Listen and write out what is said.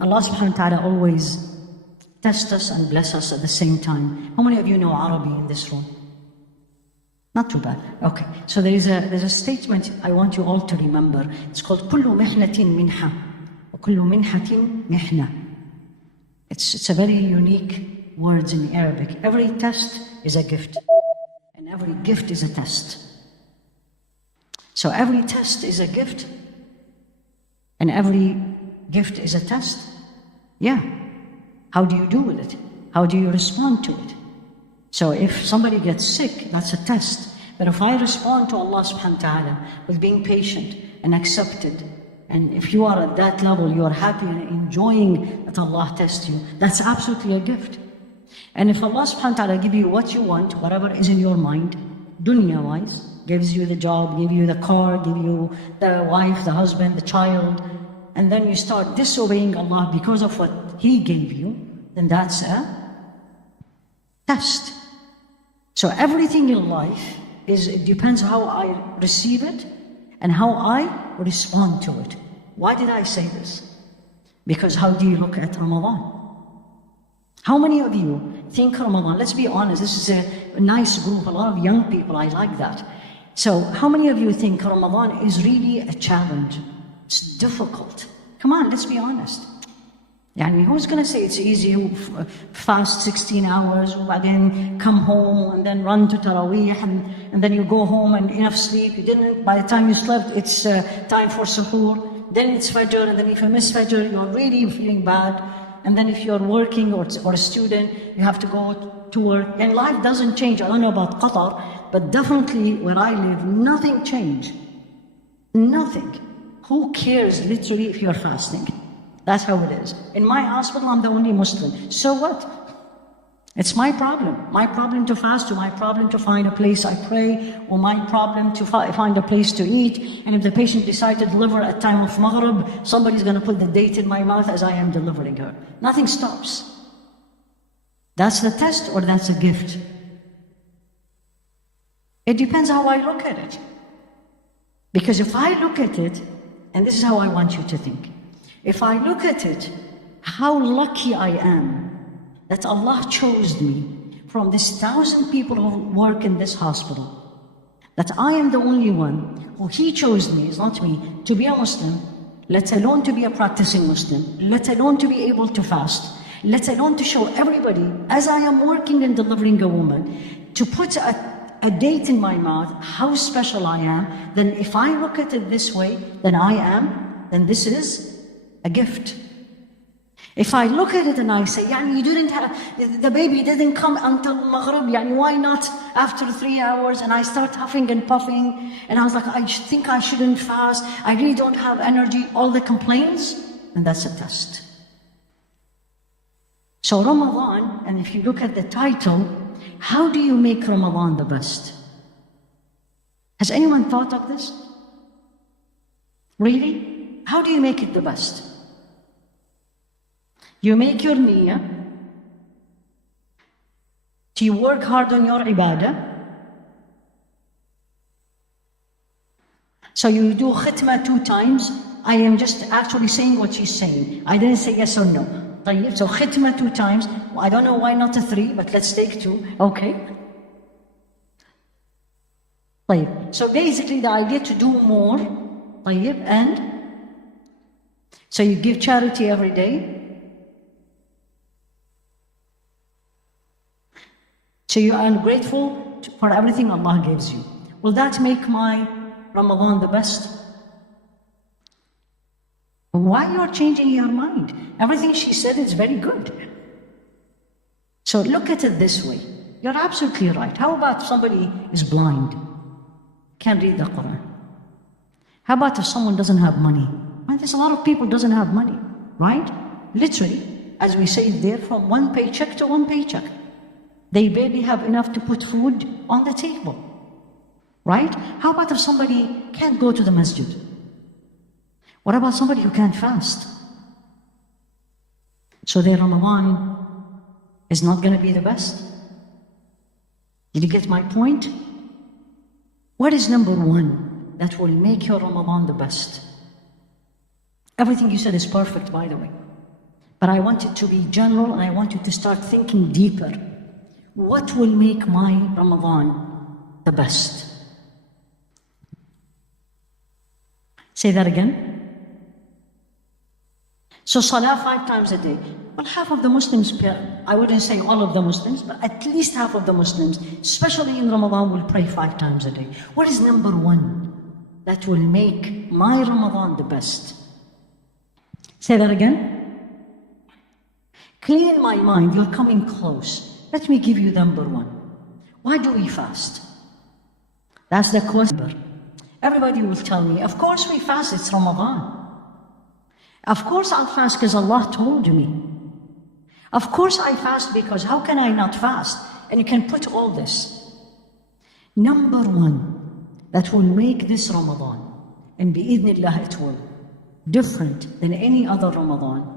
Allah subhanahu wa ta'ala always tests us and bless us at the same time. How many of you know Arabic in this room? Not too bad. Okay. So there's a statement I want you all to remember. It's called كل محنة منحة وكل منحة محنة. It's a very unique words in Arabic. Every test is a gift, and every gift is a test. So every test is a gift, and every gift is a test. Yeah. How do you do with it? How do you respond to it? So if somebody gets sick, that's a test. But if I respond to Allah subhanahu wa ta'ala with being patient and accepted, and if you are at that level, you are happy and enjoying that Allah tests you, that's absolutely a gift. And if Allah subhanahu wa ta'ala give you what you want, whatever is in your mind, dunya-wise, gives you the job, give you the car, give you the wife, the husband, the child, and then you start disobeying Allah because of what He gave you, then that's a test. So everything in life it depends how I receive it and how I respond to it. Why did I say this? Because how do you look at Ramadan? How many of you think Ramadan, let's be honest, this is a nice group, a lot of young people, I like that. So how many of you think Ramadan is really a challenge? It's difficult. Come on, let's be honest. Yani, who's going to say it's easy, you fast 16 hours, and then come home, and then run to Taraweeh, and then you go home and enough sleep, you didn't, by the time you slept, it's time for suhoor, then it's Fajr, and then if you miss Fajr, you're really feeling bad, and then if you're working or a student, you have to go to work, and life doesn't change. I don't know about Qatar, but definitely where I live, nothing changed. Nothing. Who cares literally if you're fasting? That's how it is. In my hospital, I'm the only Muslim. So what? It's my problem. My problem to fast, or my problem to find a place I pray, or my problem to find a place to eat. And if the patient decides to deliver at time of Maghrib, somebody's going to put the date in my mouth as I am delivering her. Nothing stops. That's the test, or that's a gift. It depends how I look at it. Because if I look at it, and this is how I want you to think. If I look at it, how lucky I am that Allah chose me from this 1,000 people who work in this hospital, that I am the only one who He chose me, is not me, to be a Muslim, let alone to be a practicing Muslim, let alone to be able to fast, let alone to show everybody, as I am working and delivering a woman, to put a date in my mouth, how special I am. Then if I look at it this way, then this is a gift. If I look at it and I say, yani you didn't have, the baby didn't come until Maghrib, yani why not after 3 hours? And I start huffing and puffing, and I was like, I think I shouldn't fast, I really don't have energy, all the complaints, and that's a test. So Ramadan, and if you look at the title, how do you make Ramadan the best? Has anyone thought of this? Really? How do you make it the best? You make your niyyah, you work hard on your ibadah, so you do khitmah 2 times. I am just actually saying what she's saying. I didn't say yes or no. So khitmah 2 times. I don't know why not a 3, but let's take 2. Okay. So basically the idea to do more. And so you give charity every day. So you are grateful for everything Allah gives you. Will that make my Ramadan the best? Why you are changing your mind? Everything she said is very good. So look at it this way. You're absolutely right. How about somebody is blind, can't read the Quran? How about if someone doesn't have money? Well, there's a lot of people doesn't have money, right? Literally, as we say, they're from one paycheck to one paycheck. They barely have enough to put food on the table, right? How about if somebody can't go to the masjid? What about somebody who can't fast? So their Ramadan is not going to be the best? Did you get my point? What is number 1 that will make your Ramadan the best? Everything you said is perfect, by the way. But I want it to be general, and I want you to start thinking deeper. What will make my Ramadan the best? Say that again. So Salah 5 times a day. Well, half of the Muslims, I wouldn't say all of the Muslims, but at least half of the Muslims, especially in Ramadan, will pray 5 times a day. What is number one that will make my Ramadan the best? Say that again. Clear my mind, you're coming close. Let me give you number one. Why do we fast? That's the question. Everybody will tell me, of course we fast, it's Ramadan. Of course I'll fast because Allah told me. Of course I fast because how can I not fast? And you can put all this. Number one that will make this Ramadan, and bi'idhnillah it will, different than any other Ramadan,